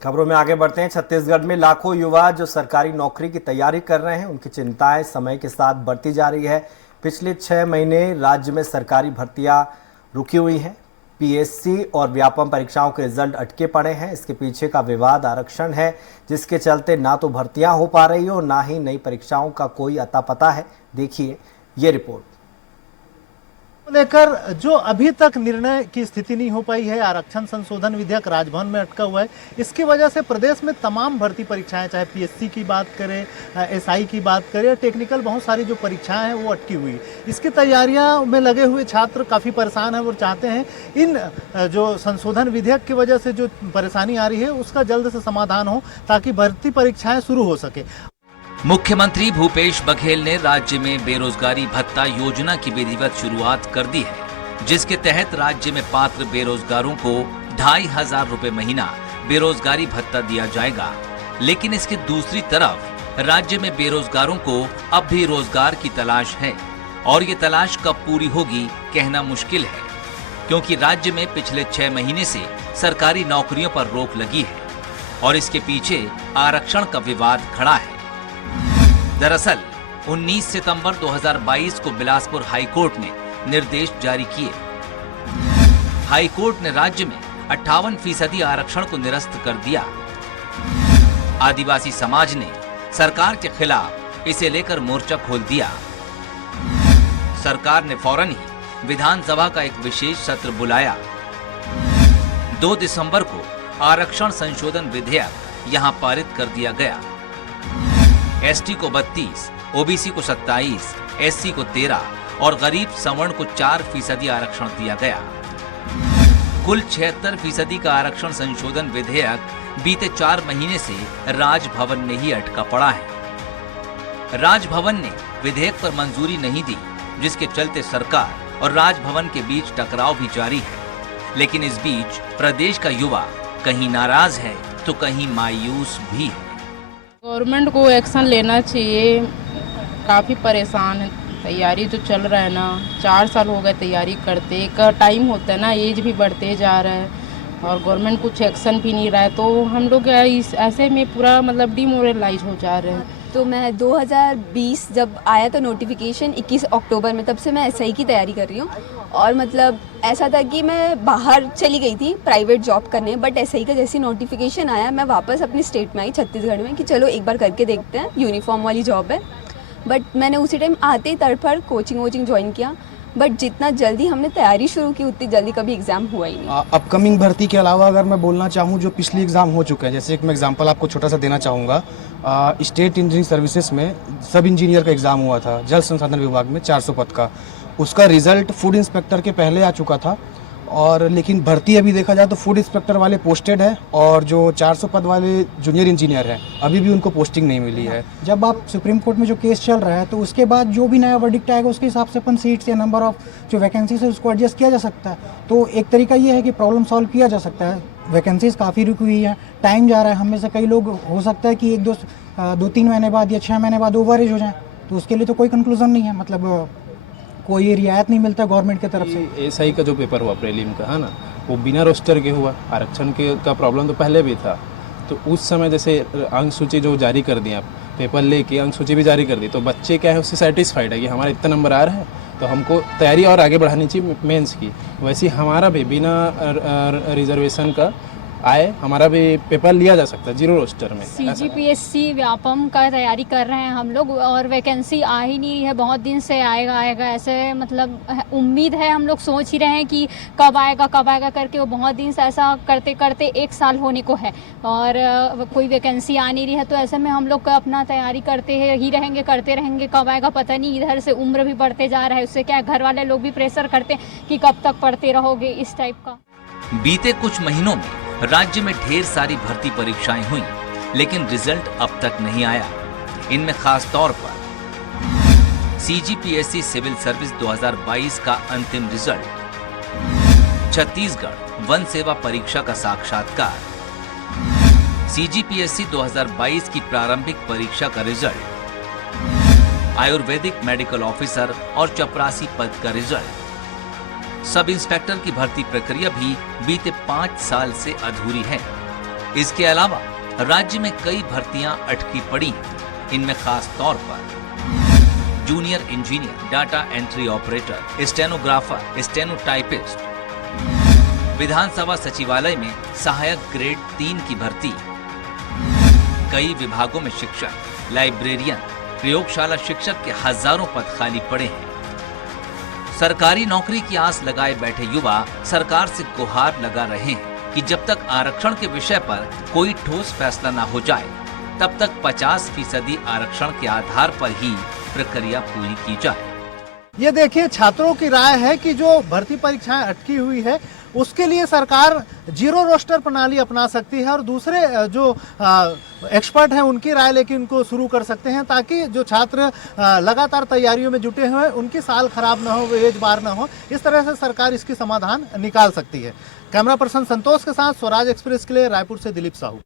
खबरों में आगे बढ़ते हैं। छत्तीसगढ़ में लाखों युवा जो सरकारी नौकरी की तैयारी कर रहे हैं, उनकी चिंताएं समय के साथ बढ़ती जा रही है। पिछले 6 महीने राज्य में सरकारी भर्तियां रुकी हुई हैं। पीएससी और व्यापम परीक्षाओं के रिजल्ट अटके पड़े हैं। इसके पीछे का विवाद आरक्षण है, जिसके चलते ना तो भर्तियां हो पा रही और ना ही नई परीक्षाओं का कोई अता पता है। देखिए ये रिपोर्ट। लेकर जो अभी तक निर्णय की स्थिति नहीं हो पाई है। आरक्षण संशोधन विधेयक राजभवन में अटका हुआ है। इसकी वजह से प्रदेश में तमाम भर्ती परीक्षाएं, चाहे पीएससी की बात करें, एसआई की बात करें, टेक्निकल बहुत सारी जो परीक्षाएं हैं वो अटकी हुई। इसकी तैयारियां में लगे हुए छात्र काफ़ी परेशान हैं और चाहते हैं इन जो संशोधन विधेयक की वजह से जो परेशानी आ रही है उसका जल्द से समाधान हो, ताकि भर्ती परीक्षाएं शुरू हो सके। मुख्यमंत्री भूपेश बघेल ने राज्य में बेरोजगारी भत्ता योजना की विधिवत शुरुआत कर दी है, जिसके तहत राज्य में पात्र बेरोजगारों को 2500 रुपए महीना बेरोजगारी भत्ता दिया जाएगा। लेकिन इसके दूसरी तरफ राज्य में बेरोजगारों को अब भी रोजगार की तलाश है और ये तलाश कब पूरी होगी कहना मुश्किल है, क्योंकि राज्य में पिछले 6 महीने से सरकारी नौकरियों पर रोक लगी है और इसके पीछे आरक्षण का विवाद खड़ा है। दरअसल 19 सितंबर 2022 को बिलासपुर हाईकोर्ट ने निर्देश जारी किए। हाईकोर्ट ने राज्य में 58% आरक्षण को निरस्त कर दिया। आदिवासी समाज ने सरकार के खिलाफ इसे लेकर मोर्चा खोल दिया। सरकार ने फौरन ही विधानसभा का एक विशेष सत्र बुलाया। 2 दिसंबर को आरक्षण संशोधन विधेयक यहां पारित कर दिया गया। एसटी को 32, ओबीसी को 27, एससी को 13 और गरीब सवर्ण को 4% आरक्षण दिया गया। कुल 76% का आरक्षण संशोधन विधेयक बीते 4 महीने से राजभवन में ही अटका पड़ा है। राजभवन ने विधेयक पर मंजूरी नहीं दी, जिसके चलते सरकार और राजभवन के बीच टकराव भी जारी है। लेकिन इस बीच प्रदेश का युवा कहीं नाराज है तो कहीं मायूस भी है। गवर्नमेंट को एक्शन लेना चाहिए। काफ़ी परेशान है। तैयारी तो चल रहा है ना, 4 साल हो गए तैयारी करते। एक टाइम होता है ना, एज भी बढ़ते जा रहा है और गवर्नमेंट कुछ एक्शन भी नहीं रहा है, तो हम लोग इस ऐसे में पूरा मतलब डिमोरलाइज हो जा रहे हैं। तो मैं 2020 जब आया था नोटिफिकेशन 21 अक्टूबर में, तब से मैं एसआई की तैयारी कर रही हूँ। और मतलब ऐसा था कि मैं बाहर चली गई थी प्राइवेट जॉब करने, बट एसआई का जैसी नोटिफिकेशन आया मैं वापस अपनी स्टेट में आई, छत्तीसगढ़ में, कि चलो एक बार करके देखते हैं, यूनिफॉर्म वाली जॉब है। बट मैंने उसी टाइम आते ही तड़फड़ कोचिंग ज्वाइन किया, बट जितना जल्दी हमने तैयारी शुरू की उतनी जल्दी कभी एग्ज़ाम हुआ ही नहीं। अपकमिंग भर्ती के अलावा अगर मैं बोलना चाहूँ, जो पिछली एग्ज़ाम हो चुका है, जैसे एक मैं एग्जांपल आपको छोटा सा देना चाहूँगा। स्टेट इंजीनियरिंग सर्विसेज में सब इंजीनियर का एग्ज़ाम हुआ था, जल संसाधन विभाग में 400 पद का। उसका रिजल्ट फूड इंस्पेक्टर के पहले आ चुका था, और लेकिन भर्ती अभी देखा जाए तो फूड इंस्पेक्टर वाले पोस्टेड है और जो 400 पद वाले जूनियर इंजीनियर हैं अभी भी उनको पोस्टिंग नहीं मिली है। जब आप सुप्रीम कोर्ट में जो केस चल रहा है, तो उसके बाद जो भी नया वर्डिक्ट आएगा उसके हिसाब से अपन सीट्स या नंबर ऑफ जो वैकेंसीज है उसको एडजस्ट किया जा सकता है। तो एक तरीका ये है कि प्रॉब्लम सॉल्व किया जा सकता है। वैकेंसीज काफ़ी रुकी हुई है, टाइम जा रहा है। हम में से कई लोग हो सकता है कि 2-3 महीने बाद या 6 महीने बाद ओवरेज हो जाए, तो उसके लिए तो कोई कंक्लूजन नहीं है, मतलब कोई रियायत नहीं मिलता गवर्नमेंट की तरफ से। एसआई का जो पेपर हुआ प्रीलिम का, है ना, वो बिना रोस्टर के हुआ। आरक्षण के का प्रॉब्लम तो पहले भी था, तो उस समय जैसे अंक सूची जो जारी कर दिया, पेपर लेके अंक सूची भी जारी कर दी, तो बच्चे क्या है उससे सेटिस्फाइड है कि हमारा इतना नंबर आ रहा है, तो हमको तैयारी और आगे बढ़ानी चाहिए मेंस की। वैसे हमारा भी बिना रिजर्वेशन का आए हमारा भी पेपर लिया जा सकता है 0 रोस्टर में। सीजीपीएससी व्यापम का तैयारी कर रहे हैं हम लोग, और वैकेंसी आ ही नहीं है, बहुत दिन से आएगा ऐसे मतलब उम्मीद है। हम लोग सोच ही रहे हैं कि कब आएगा करके, वो बहुत दिन से ऐसा करते करते 1 साल होने को है और कोई वैकेंसी आ नहीं रही है। तो ऐसे में हम लोग अपना तैयारी करते करते रहेंगे, कब आएगा पता नहीं। इधर से उम्र भी बढ़ते जा रहा है, उससे क्या है, घर वाले लोग भी प्रेशर करते हैं कि कब तक पढ़ते रहोगे, इस टाइप का। बीते कुछ महीनों में राज्य में ढेर सारी भर्ती परीक्षाएं हुई, लेकिन रिजल्ट अब तक नहीं आया। इनमें खास तौर पर सीजीपीएससी सिविल सर्विस 2022 का अंतिम रिजल्ट, छत्तीसगढ़ वन सेवा परीक्षा का साक्षात्कार, सीजीपीएससी 2022 की प्रारंभिक परीक्षा का रिजल्ट, आयुर्वेदिक मेडिकल ऑफिसर और चपरासी पद का रिजल्ट। सब इंस्पेक्टर की भर्ती प्रक्रिया भी बीते 5 साल से अधूरी है। इसके अलावा राज्य में कई भर्तियां अटकी पड़ी हैं। इनमें खास तौर पर junior engineer, data entry operator, stenographer, stenotypist, विधानसभा सचिवालय में सहायक ग्रेड 3 की भर्ती, कई विभागों में शिक्षक, लाइब्रेरियन, प्रयोगशाला शिक्षक के हजारों पद खाली पड़े हैं। सरकारी नौकरी की आस लगाए बैठे युवा सरकार से गुहार लगा रहे हैं कि जब तक आरक्षण के विषय पर कोई ठोस फैसला न हो जाए तब तक 50% आरक्षण के आधार पर ही प्रक्रिया पूरी की जाए। ये देखिए, छात्रों की राय है कि जो भर्ती परीक्षाएं अटकी हुई है उसके लिए सरकार जीरो रोस्टर प्रणाली अपना सकती है और दूसरे जो एक्सपर्ट हैं उनकी राय लेके उनको शुरू कर सकते हैं, ताकि जो छात्र लगातार तैयारियों में जुटे हुए हैं उनकी साल खराब ना हो, वो एज बार ना हो। इस तरह से सरकार इसकी समाधान निकाल सकती है। कैमरा पर्सन संतोष के साथ स्वराज एक्सप्रेस के लिए रायपुर से दिलीप साहू।